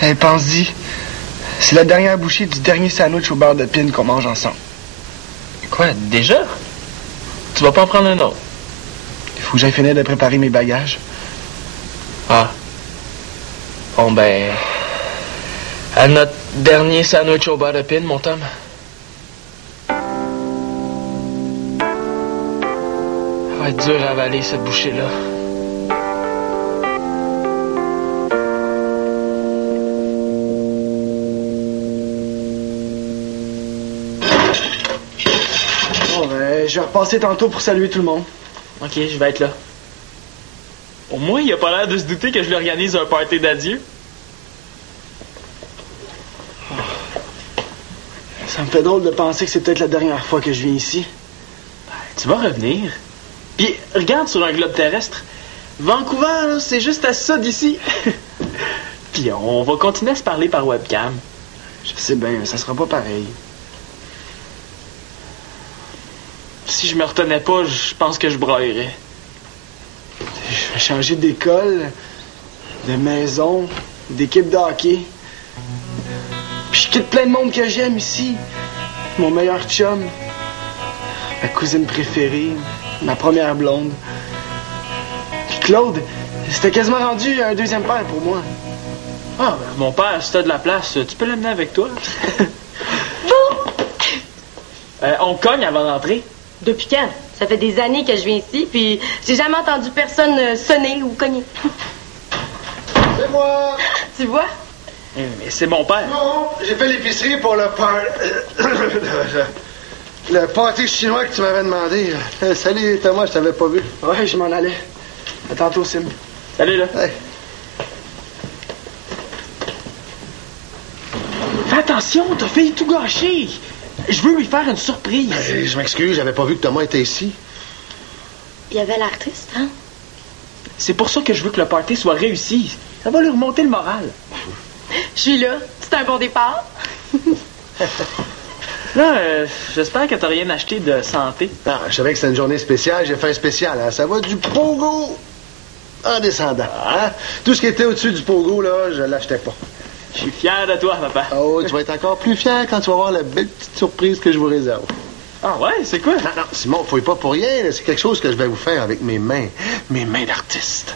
Hey, pense-y. C'est la dernière bouchée du dernier sandwich au beurre de pin qu'on mange ensemble. Quoi, déjà? Tu vas pas en prendre un autre? Il faut que j'aille finir de préparer mes bagages. Ah. Bon, ben... À notre dernier sandwich au beurre de pin, mon Tom. Ça va être dur à avaler, cette bouchée-là. Bon, ben, je vais repasser tantôt pour saluer tout le monde. OK, je vais être là. Au moins, il a pas l'air de se douter que je lui organise un party d'adieu. Ça me fait drôle de penser que c'est peut-être la dernière fois que je viens ici. Tu vas revenir. Puis, regarde sur un globe terrestre. Vancouver, là, c'est juste à ça d'ici. Puis, on va continuer à se parler par webcam. Je sais bien, mais ça sera pas pareil. Si je me retenais pas, je pense que je braillerais. Je vais changer d'école, de maison, d'équipe de hockey. Puis je quitte plein de monde que j'aime ici. Mon meilleur chum, ma cousine préférée, ma première blonde. Puis Claude, c'était quasiment rendu un deuxième père pour moi. Ah, ben, mon père, si t'as de la place, tu peux l'amener avec toi. On cogne avant d'entrer. Depuis quand? Ça fait des années que je viens ici, puis j'ai jamais entendu personne sonner ou cogner. C'est moi! Tu vois? Mais c'est mon père. Non, j'ai fait l'épicerie pour le pâté chinois que tu m'avais demandé. Salut Thomas, je t'avais pas vu. Ouais, je m'en allais. À tantôt, Sim. Salut, là. Hey. Fais attention, t'as failli tout gâcher. Je veux lui faire une surprise. Je m'excuse, j'avais pas vu que Thomas était ici. Il y avait l'artiste, hein? C'est pour ça que je veux que le party soit réussi. Ça va lui remonter le moral. Je suis là. C'est un bon départ. Là, j'espère que t'as rien acheté de santé. Ah, je savais que c'était une journée spéciale, j'ai fait un spécial. Hein. Ça va du pogo en descendant. Hein? Tout ce qui était au-dessus du pogo, là, je l'achetais pas. Je suis fier de toi, papa. Oh, tu vas être encore plus fier quand tu vas voir la belle petite surprise que je vous réserve. Ah ouais, c'est quoi? Non, Simon, fouille pas pour rien. là. C'est quelque chose que je vais vous faire avec mes mains d'artiste.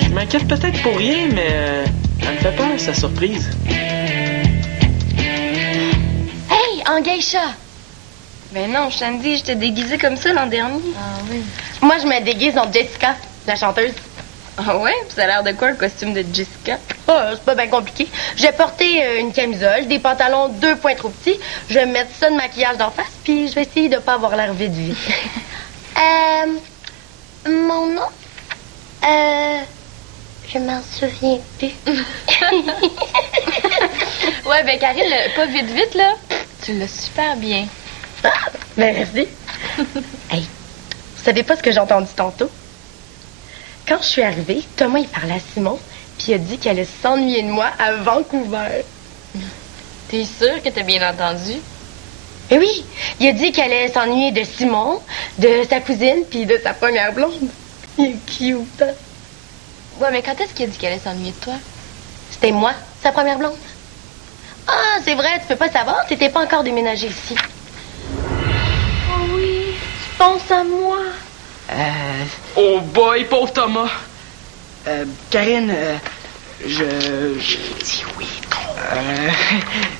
Je m'inquiète peut-être pour rien, mais ça me fait peur, sa surprise. Hey, en geisha! Ben non, Shandy, je t'ai déguisée comme ça l'an dernier. Ah oui. Moi, je me déguise en Jessica, la chanteuse. Ah ouais? Puis ça a l'air de quoi, le costume de Jessica? Oh, c'est pas bien compliqué. Je vais porter une camisole, des pantalons 2 points trop petits. Je vais mettre ça de maquillage d'en face, puis je vais essayer de pas avoir l'air vide vide. Mon nom? Je m'en souviens plus. Ouais, ben Karine, pas vite, là. Tu l'as super bien. Ah, ben merci. Hey, vous savez pas ce que j'ai entendu tantôt? Quand je suis arrivée, Thomas, il parlait à Simon, puis il a dit qu'il allait s'ennuyer de moi à Vancouver. T'es sûre que t'as bien entendu? Mais oui, il a dit qu'il allait s'ennuyer de Simon, de sa cousine, puis de sa première blonde. Il est cute, hein? Ouais, mais quand est-ce qu'il a dit qu'elle allait s'ennuyer de toi? C'était moi, sa première blonde. Ah, c'est vrai, tu peux pas savoir, t'étais pas encore déménagé ici. Oh oui, tu penses à moi. Oh boy, pauvre Thomas. Karine, je dis oui.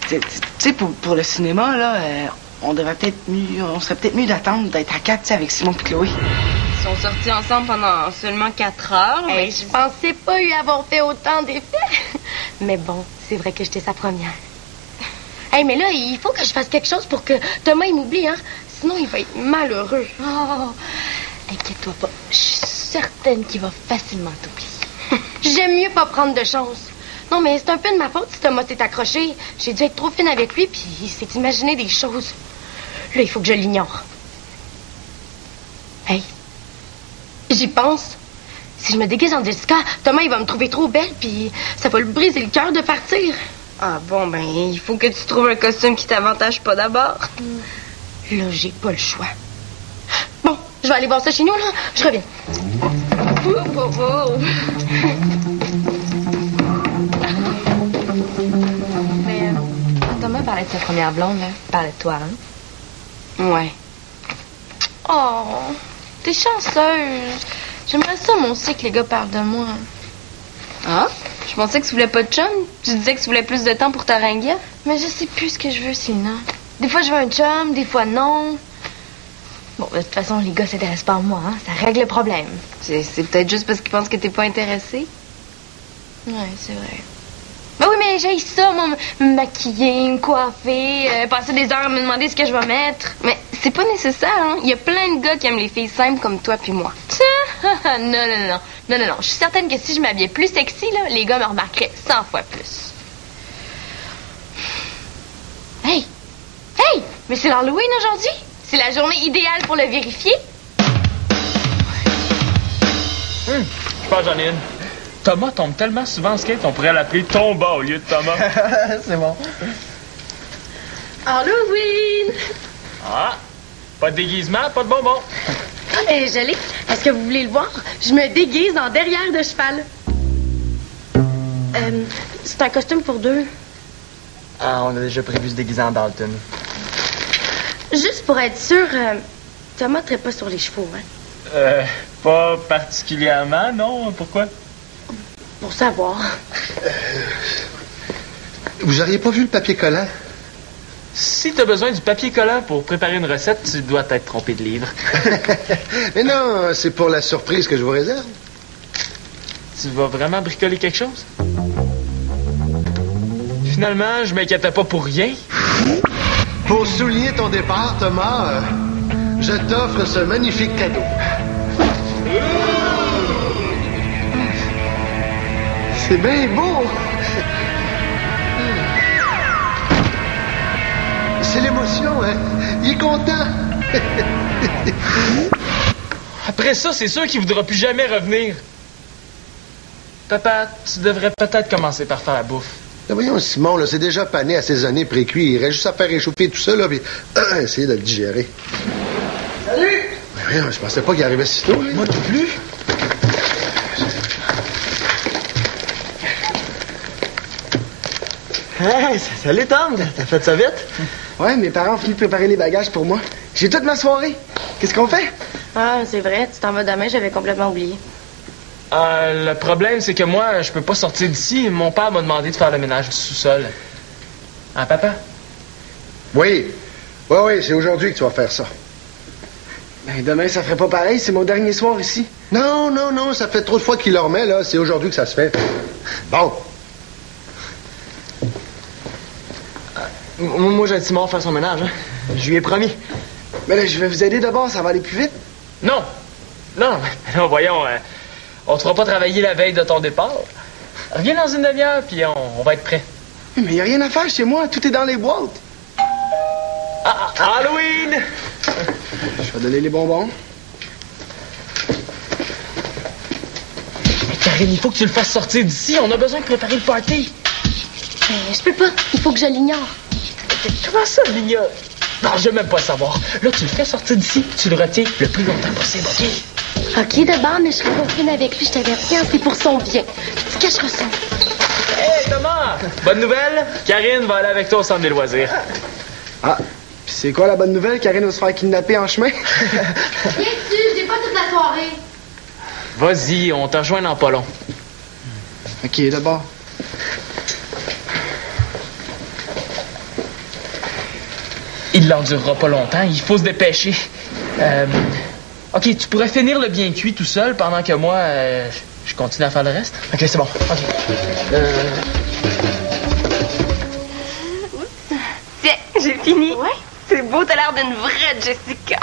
Tu sais, pour le cinéma, là, on serait peut-être mieux d'attendre d'être à 4, avec Simon et Chloé. Ils sont sortis ensemble pendant seulement 4 heures. Hey, je pensais pas lui avoir fait autant d'effets. Mais bon, c'est vrai que j'étais sa première. Hey, mais là, il faut que je fasse quelque chose pour que Thomas, il m'oublie, hein. Sinon, il va être malheureux. Oh, inquiète-toi pas. Je suis certaine qu'il va facilement t'oublier. J'aime mieux pas prendre de chance. Non, mais c'est un peu de ma faute si Thomas s'est accroché. J'ai dû être trop fine avec lui, puis il s'est imaginé des choses. Là, il faut que je l'ignore. Hey, j'y pense. Si je me déguise en Jessica, Thomas, il va me trouver trop belle, puis ça va le briser le cœur de partir. Ah bon, ben, il faut que tu trouves un costume qui t'avantage pas d'abord. Là, j'ai pas le choix. Bon, je vais aller voir ça chez nous, là. Je reviens. Mais Thomas parlait de sa première blonde, là. Il parlait de toi, hein? Ouais. Oh, t'es chanceuse. J'aimerais ça, moi aussi, que les gars parlent de moi. Ah? Je pensais que tu voulais pas de chum. Tu disais que tu voulais plus de temps pour ta ringuette. Mais je sais plus ce que je veux, sinon. Des fois, je veux un chum, des fois, non. Bon, de toute façon, les gars s'intéressent pas à moi, hein. Ça règle le problème. C'est peut-être juste parce qu'ils pensent que t'es pas intéressée. Ouais, c'est vrai. Ben oui, mais j'ai ça, moi, me maquiller, me coiffer, passer des heures à me demander ce que je vais mettre. Mais c'est pas nécessaire, hein. Il y a plein de gars qui aiment les filles simples comme toi puis moi. Non. Je suis certaine que si je m'habillais plus sexy, là, les gars me remarqueraient 100 fois plus. Hey! Mais c'est l'Halloween aujourd'hui? C'est la journée idéale pour le vérifier? Je pense que j'en ai une. Thomas tombe tellement souvent en skate, on pourrait l'appeler Tomba au lieu de Thomas. C'est bon. Halloween! Ah! Pas de déguisement, pas de bonbons. Je l'ai. Est-ce que vous voulez le voir? Je me déguise en derrière de cheval. C'est un costume pour deux. Ah, on a déjà prévu se déguiser en Dalton. Juste pour être sûr, Thomas ne traite pas sur les chevaux, hein? Pas particulièrement, non? Pourquoi? Pour savoir. Vous auriez pas vu le papier collant? Si t'as besoin du papier collant pour préparer une recette, tu dois t'être trompé de livre. Mais non, c'est pour la surprise que je vous réserve. Tu vas vraiment bricoler quelque chose? Finalement, je m'inquiétais pas pour rien. Pour souligner ton départ, Thomas, je t'offre ce magnifique cadeau. C'est bien beau. C'est l'émotion, hein? Il est content. Après ça, c'est sûr qu'il voudra plus jamais revenir. Papa, tu devrais peut-être commencer par faire la bouffe. Là, voyons, Simon, là, c'est déjà pané, assaisonné, précuit. Il reste juste à faire réchauffer tout ça, là, puis essayer de le digérer. Salut! Mais voyons, je pensais pas qu'il arrivait si tôt, là. Moi non plus. Hey, salut Tom, t'as fait ça vite? Ouais, mes parents ont fini de préparer les bagages pour moi. J'ai toute ma soirée. Qu'est-ce qu'on fait? Ah, c'est vrai. Tu t'en vas demain, j'avais complètement oublié. Le problème, c'est que moi, je peux pas sortir d'ici. Mon père m'a demandé de faire le ménage du sous-sol. Hein, papa? Oui. Oui, c'est aujourd'hui que tu vas faire ça. Ben, demain, ça ferait pas pareil. C'est mon dernier soir ici. Non, ça fait trop de fois qu'il le remet, là. C'est aujourd'hui que ça se fait. Bon. Moi, j'ai dit Simon faire son ménage, hein. Je lui ai promis. Mais là, je vais vous aider d'abord. Ça va aller plus vite. Non, voyons, on te fera pas travailler la veille de ton départ. Reviens dans une demi-heure, puis on va être prêt. Mais y a rien à faire chez moi. Tout est dans les boîtes. Halloween! Je vais donner les bonbons. Mais Karine, il faut que tu le fasses sortir d'ici. On a besoin de préparer le party. Je peux pas. Il faut que je l'ignore. Comment ça, l'ignore? Non, je veux même pas savoir. Là, tu le fais sortir d'ici, tu le retiens le plus longtemps possible, OK? OK, d'abord, mais je serai pas fine avec lui. Je t'avertis, c'est pour son bien. Tu cacheras ça. Hey, Thomas! Bonne nouvelle? Karine va aller avec toi au centre des loisirs. Ah, puis c'est quoi la bonne nouvelle? Karine va se faire kidnapper en chemin? Viens dessus, j'ai pas toute la soirée. Vas-y, on te rejoint dans pas long. OK, d'abord. Il l'endurera pas longtemps, il faut se dépêcher. OK, tu pourrais finir le bien cuit tout seul pendant que moi, je continue à faire le reste? OK, c'est bon. OK. Tiens, j'ai fini. Ouais? C'est beau, t'as l'air d'une vraie Jessica.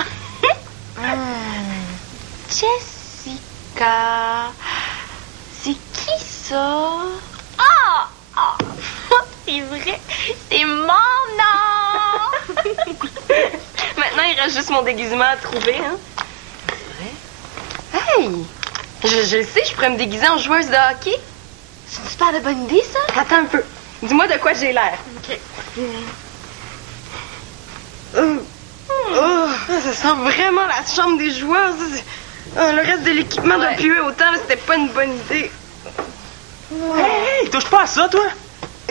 Jessica. C'est qui ça? C'est vrai, c'est mon nom. Maintenant, il reste juste mon déguisement à trouver, hein. Hey! Je le sais, je pourrais me déguiser en joueuse de hockey. C'est une super de bonne idée, ça? Attends un peu. Dis-moi de quoi j'ai l'air. OK. Ça sent vraiment la chambre des joueurs. Le reste de l'équipement doit puer autant, c'était pas une bonne idée. Hey, touche pas à ça, toi!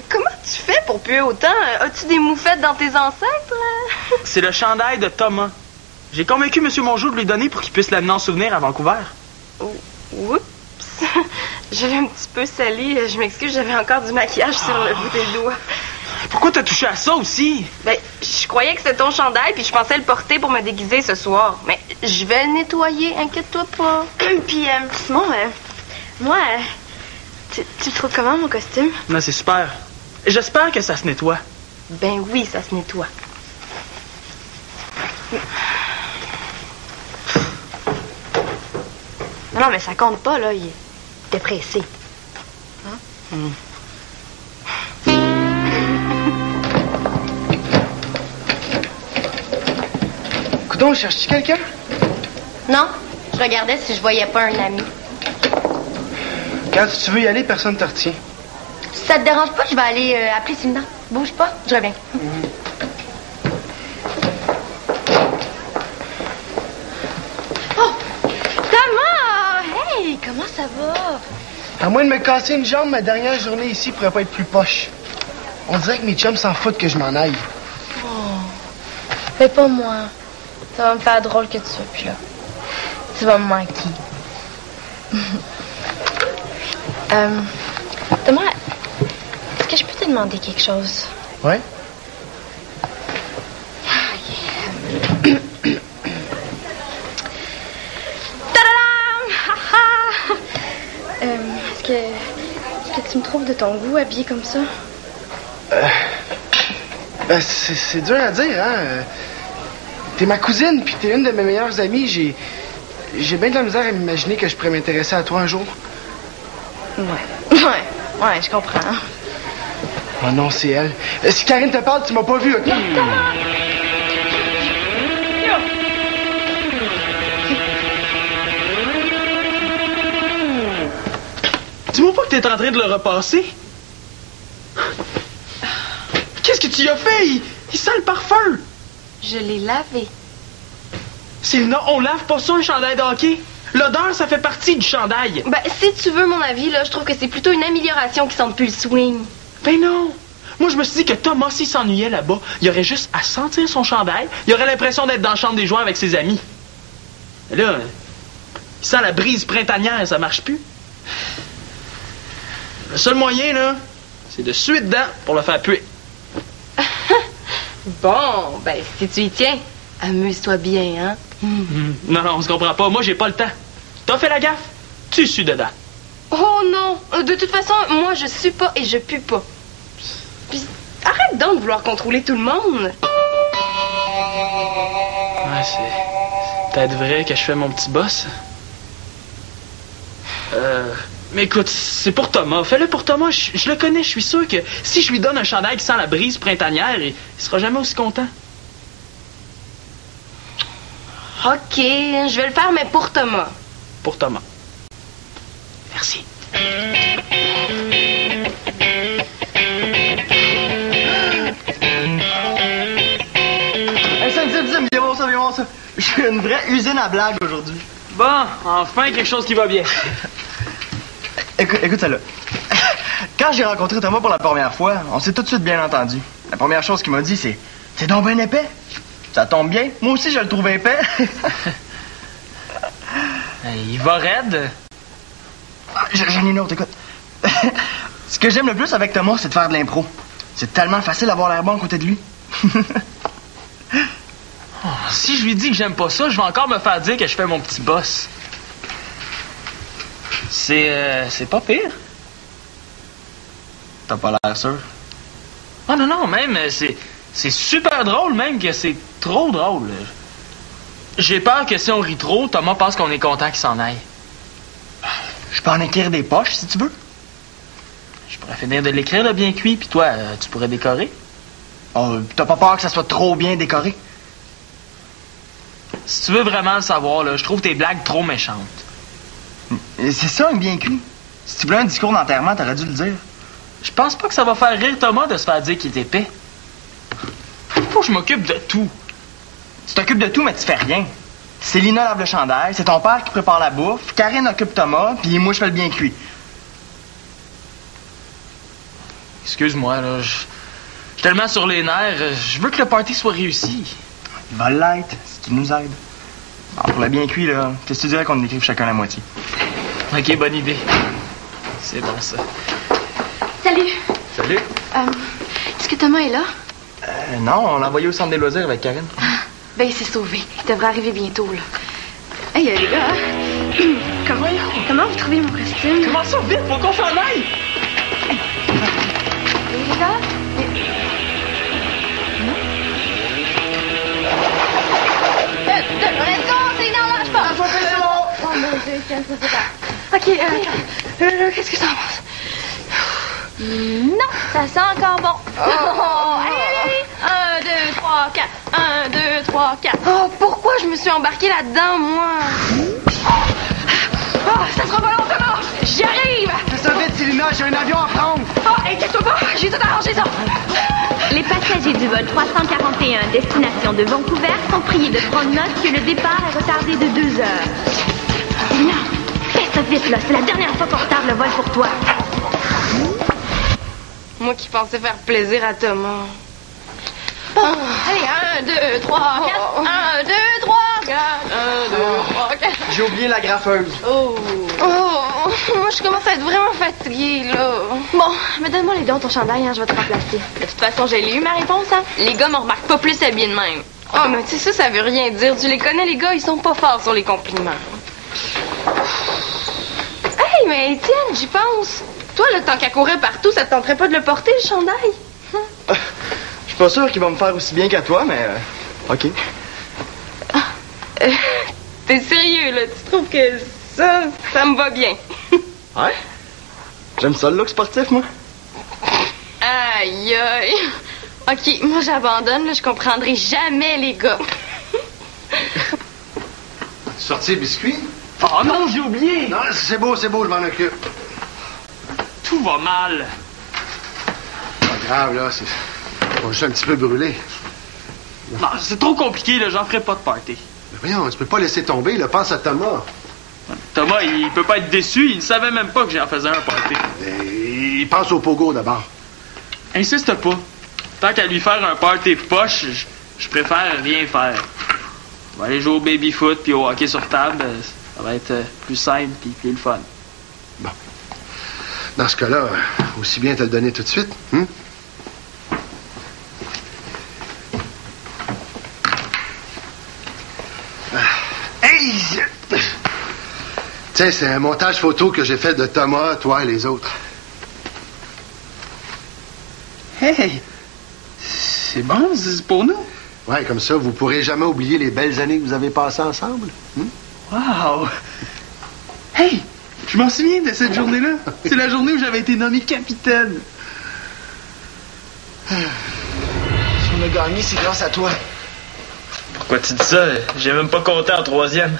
Comment tu fais pour puer autant? As-tu des moufettes dans tes ancêtres? C'est le chandail de Thomas. J'ai convaincu M. Mongeau de lui donner pour qu'il puisse l'amener en souvenir à Vancouver. Oups! J'avais un petit peu sali. Je m'excuse, j'avais encore du maquillage sur le bout des doigts. Pourquoi t'as touché à ça aussi? Ben, je croyais que c'était ton chandail, puis je pensais le porter pour me déguiser ce soir. Mais je vais le nettoyer, inquiète-toi pas. Puis, Simon, moi, tu le trouves comment, mon costume? Non, c'est super. J'espère que ça se nettoie. Ben oui, ça se nettoie. Non, mais ça compte pas, là. Il était pressé. Coudon, cherches-tu quelqu'un? Non, je regardais si je voyais pas un ami. Quand tu veux y aller, personne te retient. Si ça te dérange pas, je vais aller appeler Simon. Bouge pas, je reviens. Oh! Thomas! Hey, comment ça va? À moins de me casser une jambe, ma dernière journée ici pourrait pas être plus poche. On dirait que mes chums s'en foutent que je m'en aille. Fais pas moi. Ça va me faire drôle que tu sois plus là. Tu vas me manquer. Thomas, est-ce que je peux te demander quelque chose? Ouais? Tadadam! Ha-ha! Est-ce que tu me trouves de ton goût habillé comme ça? Ben, c'est dur à dire, hein? T'es ma cousine, puis t'es une de mes meilleures amies. J'ai bien de la misère à m'imaginer que je pourrais m'intéresser à toi un jour. Ouais, je comprends. Oh non, c'est elle. Si Karine te parle, tu m'as pas vu, OK? Dis-moi pas que t'es en train de le repasser. Qu'est-ce que tu y as fait? Il sent le parfum. Je l'ai lavé. Sylvina, on lave pas ça un chandail de hockey. L'odeur, ça fait partie du chandail. Ben, si tu veux mon avis, là, je trouve que c'est plutôt une amélioration qui sente plus le swing. Ben non. Moi, je me suis dit que Thomas, s'il s'ennuyait là-bas, il aurait juste à sentir son chandail. Il aurait l'impression d'être dans la chambre des joueurs avec ses amis. Et là, il sent la brise printanière, ça marche plus. Le seul moyen, là, c'est de suer dedans pour le faire puer. Bon, ben, si tu y tiens, amuse-toi bien, hein? Non, on se comprend pas. Moi, j'ai pas le temps. T'as fait la gaffe? Tu sues dedans. Oh non! De toute façon, moi, je sue pas et je pue pas. Puis, arrête donc de vouloir contrôler tout le monde. Ouais, c'est peut-être vrai que je fais mon petit boss. Mais écoute, c'est pour Thomas. Fais-le pour Thomas. Je le connais. Je suis sûr que si je lui donne un chandail qui sent la brise printanière, il sera jamais aussi content. OK, je vais le faire, mais pour Thomas. Pour Thomas. Merci. Hey, Sam, viens voir ça. Je suis une vraie usine à blagues aujourd'hui. Bon, enfin quelque chose qui va bien. Écoute ça là. Quand j'ai rencontré Thomas pour la première fois, on s'est tout de suite bien entendu. La première chose qu'il m'a dit, c'est donc bien épais. Ça tombe bien. Moi aussi, je le trouve épais. Il va raide. J'en ai une autre, écoute. Ce que j'aime le plus avec Thomas, c'est de faire de l'impro. C'est tellement facile d'avoir l'air bon à côté de lui. Si je lui dis que j'aime pas ça, je vais encore me faire dire que je fais mon petit boss. C'est pas pire. T'as pas l'air sûr? Oh non, même, c'est super drôle, même que c'est trop drôle. J'ai peur que si on rit trop, Thomas pense qu'on est content qu'il s'en aille. Je peux en écrire des poches, si tu veux. Je pourrais finir de l'écrire de bien cuit, puis toi, tu pourrais décorer. Oh, t'as pas peur que ça soit trop bien décoré? Si tu veux vraiment le savoir, là, je trouve tes blagues trop méchantes. C'est ça, un bien cuit. Si tu voulais un discours d'enterrement, t'aurais dû le dire. Je pense pas que ça va faire rire Thomas de se faire dire qu'il est épais. Faut que je m'occupe de tout. Tu t'occupes de tout, mais tu fais rien. Célina lave le chandail, c'est ton père qui prépare la bouffe, Karine occupe Thomas, puis moi, je fais le bien cuit. Excuse-moi, là. Je suis tellement sur les nerfs. Je veux que le party soit réussi. Il va l'être, ce qui nous aide. Alors, pour le bien cuit, là, qu'est-ce que tu dirais qu'on écrive chacun la moitié? OK, bonne idée. C'est bon, ça. Salut. Salut. Est-ce que Thomas est là? Non, on l'a envoyé au centre des loisirs avec Karine. Ben, il s'est sauvé. Il devrait arriver bientôt, là. Hey, les gars, comment vous trouvez mon costume? Comment ça, vite? Faut qu'on s'en aille! Les gars? Lâche pas! Oh mon Dieu, OK, qu'est-ce que ça pense? Non, ça sent encore bon. Allez. 1, 2, 3, 4. 1, 2, 3, 4. Oh, pourquoi je me suis embarquée là-dedans, moi? Oh, ça sera pas longtemps. J'y arrive. Fais ça vite, Célina, j'ai un avion à prendre. Oh, inquiète-toi pas, j'ai tout arrangé ça. Les passagers du vol 341 destination de Vancouver sont priés de prendre note que le départ est retardé de 2 heures. Célina, fais ça vite, là. C'est la dernière fois qu'on retarde le vol pour toi. Moi qui pensais faire plaisir à Thomas. Bon, allez, 1, 2, 3, 4. 1, 2, 3, 4. 1, 2, 3, 4. J'ai oublié la graffeuse. Oh, moi je commence à être vraiment fatiguée, là. Bon, mais donne-moi les dons ton chandail, hein, je vais te remplacer. De toute façon, j'ai eu ma réponse, hein. Les gars me remarquent pas plus habillés de même. Oh, mais tu sais, ça veut rien dire. Tu les connais, les gars, ils sont pas forts sur les compliments. Hey, mais Étienne, j'y pense. Toi, le temps qu'à courir partout, ça te tenterait pas de le porter, le chandail? Je suis pas sûr qu'il va me faire aussi bien qu'à toi, mais... OK. T'es sérieux, là? Tu trouves que ça me va bien? Ouais? J'aime ça, le look sportif, moi. Aïe, aïe. OK, moi, j'abandonne, là. Je comprendrai jamais les gars. Sorti biscuit? Oh non, j'ai oublié! Non, c'est beau, je m'en occupe. Tout va mal. Pas grave, là, c'est... On est juste un petit peu brûlé. Non, c'est trop compliqué, là. J'en ferai pas de party. Mais voyons, tu peux pas laisser tomber, là. Pense à Thomas. Thomas, il peut pas être déçu. Il savait même pas que j'en faisais un party. Et pense au pogo, d'abord. Insiste pas. Tant qu'à lui faire un party poche, je préfère rien faire. On va aller jouer au baby-foot puis au hockey sur table. Ça va être plus simple puis plus le fun. Bon. Dans ce cas-là, aussi bien te le donner tout de suite, hein? Hey! Tiens, c'est un montage photo que j'ai fait de Thomas, toi et les autres. Hey! C'est bon, c'est pour nous? Ouais, comme ça, vous pourrez jamais oublier les belles années que vous avez passées ensemble. Hein? Wow! Hey! Je m'en souviens de cette journée-là. C'est la journée où j'avais été nommé capitaine. Si on a gagné, c'est grâce à toi. Pourquoi tu dis ça? J'ai même pas compté en 3e.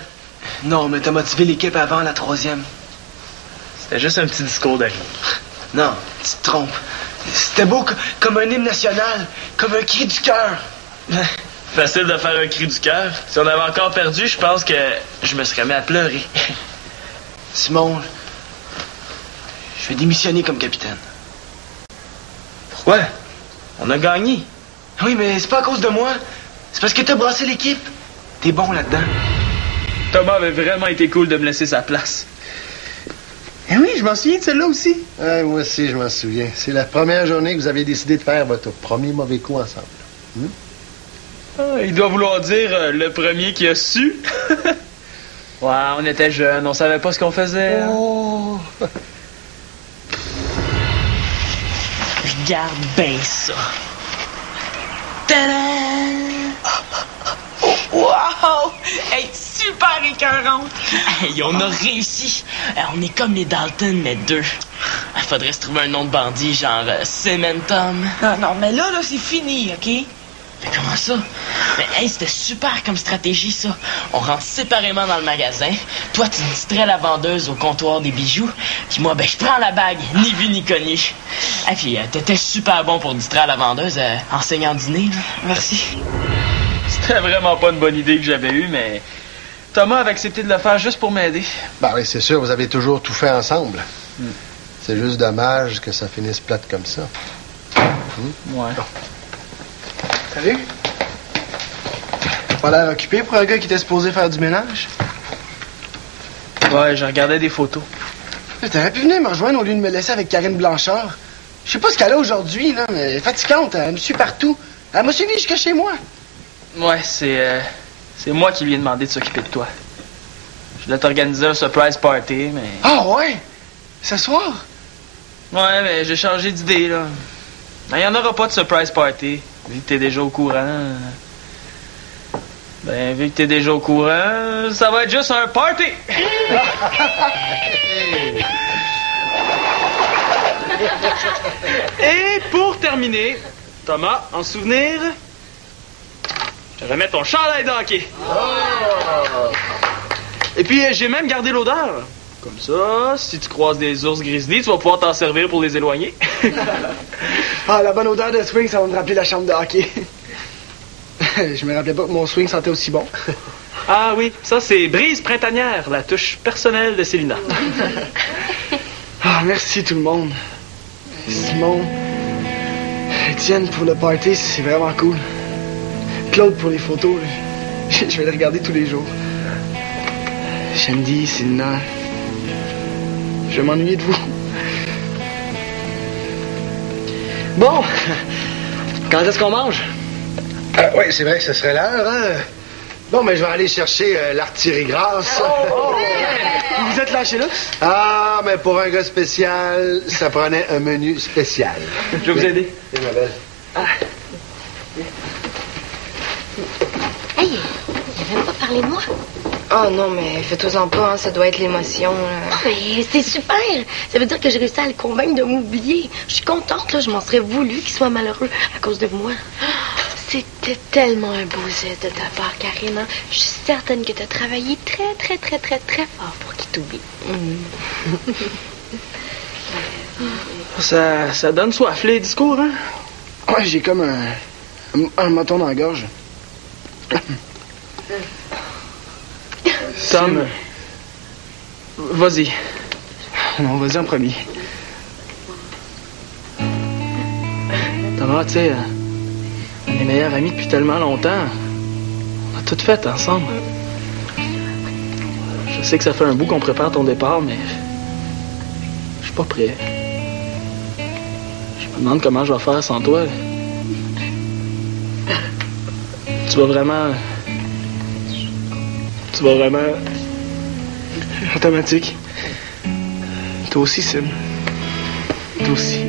Non, mais t'as motivé l'équipe avant la 3e. C'était juste un petit discours d'avis. Non, tu te trompes. C'était beau comme un hymne national, comme un cri du cœur. Facile de faire un cri du cœur. Si on avait encore perdu, je pense que je me serais mis à pleurer. Simon, je vais démissionner comme capitaine. Pourquoi? On a gagné. Oui, mais c'est pas à cause de moi. C'est parce que t'as brassé l'équipe. T'es bon là-dedans. Thomas avait vraiment été cool de me laisser sa place. Eh oui, je m'en souviens de celle-là aussi. Ouais, moi aussi, je m'en souviens. C'est la première journée que vous avez décidé de faire votre premier mauvais coup ensemble. Il doit vouloir dire le premier qui a su. Ouais, on était jeunes, on savait pas ce qu'on faisait. Oh! Regarde bien ça. Tadam! Wow! Hey, super écœurante! Hey, on a réussi! On est comme les Dalton, mais 2. Il faudrait se trouver un nom de bandit, genre Cementum. Non, mais là, c'est fini, OK? Mais comment ça? Mais hey, c'était super comme stratégie, ça. On rentre séparément dans le magasin. Toi, tu distrais la vendeuse au comptoir des bijoux. Puis moi, je prends la bague, ni vu ni connu. Et puis, t'étais super bon pour distraire la vendeuse enseignant dîner, là. Merci. C'était vraiment pas une bonne idée que j'avais eue, mais Thomas avait accepté de le faire juste pour m'aider. Ben oui, c'est sûr, vous avez toujours tout fait ensemble. C'est juste dommage que ça finisse plate comme ça. Ouais. Salut. Pas l'air occupé pour un gars qui était supposé faire du ménage? Ouais, je regardais des photos. T'aurais pu venir me rejoindre au lieu de me laisser avec Karine Blanchard. Je sais pas ce qu'elle a aujourd'hui, là, mais elle est fatigante. Elle me suit partout. Elle m'a suivi jusque chez moi. Ouais, c'est moi qui lui ai demandé de s'occuper de toi. Je voulais t'organiser un surprise party, mais... Ah ouais? Ce soir? Ouais, mais j'ai changé d'idée, là. Il n'y en aura pas de surprise party, vu que t'es déjà au courant. Ben, vu que t'es déjà au courant, ça va être juste un party! Et pour terminer, Thomas, en souvenir, je remets ton chandail de hockey. Et puis, j'ai même gardé l'odeur. Comme ça, si tu croises des ours grizzly, tu vas pouvoir t'en servir pour les éloigner. Ah, la bonne odeur de swing, ça va me rappeler la chambre de hockey. Je me rappelais pas que mon swing sentait aussi bon. Ah oui, ça c'est Brise Printanière, la touche personnelle de Célina. Ah, merci tout le monde. Simon, Étienne pour le party, c'est vraiment cool. Claude pour les photos, je vais les regarder tous les jours. Shandy, Célina, je vais m'ennuyer de vous. Bon, quand est-ce qu'on mange? Oui, c'est vrai que ce serait l'heure, hein? Bon, mais je vais aller chercher l'artillerie grasse. Vous êtes lâché là? Ah, mais pour un gars spécial, ça prenait un menu spécial. Je vais vous aider. Oui, ma belle. Hey, il avait même pas parlé de moi. Oh non, mais fais-toi-en pas, hein, ça doit être l'émotion. Là. Mais c'est super! Ça veut dire que j'ai réussi à le convaincre de m'oublier. Je suis contente, là, je m'en serais voulu qu'il soit malheureux à cause de moi. C'était tellement un beau geste de ta part, Karine. Hein? Je suis certaine que tu as travaillé très, très, très, très, très fort pour qu'il t'oublie. Ça donne soif, les discours, hein? Ouais, j'ai comme un moton dans la gorge. Tom, vas-y. Non, vas-y en premier. Thomas, tu sais, on est meilleurs amis depuis tellement longtemps. On a tout fait ensemble. Je sais que ça fait un bout qu'on prépare ton départ, mais je suis pas prêt. Je me demande comment je vais faire sans toi. Tu vas vraiment... Automatique. Toi aussi, Sim. Toi aussi.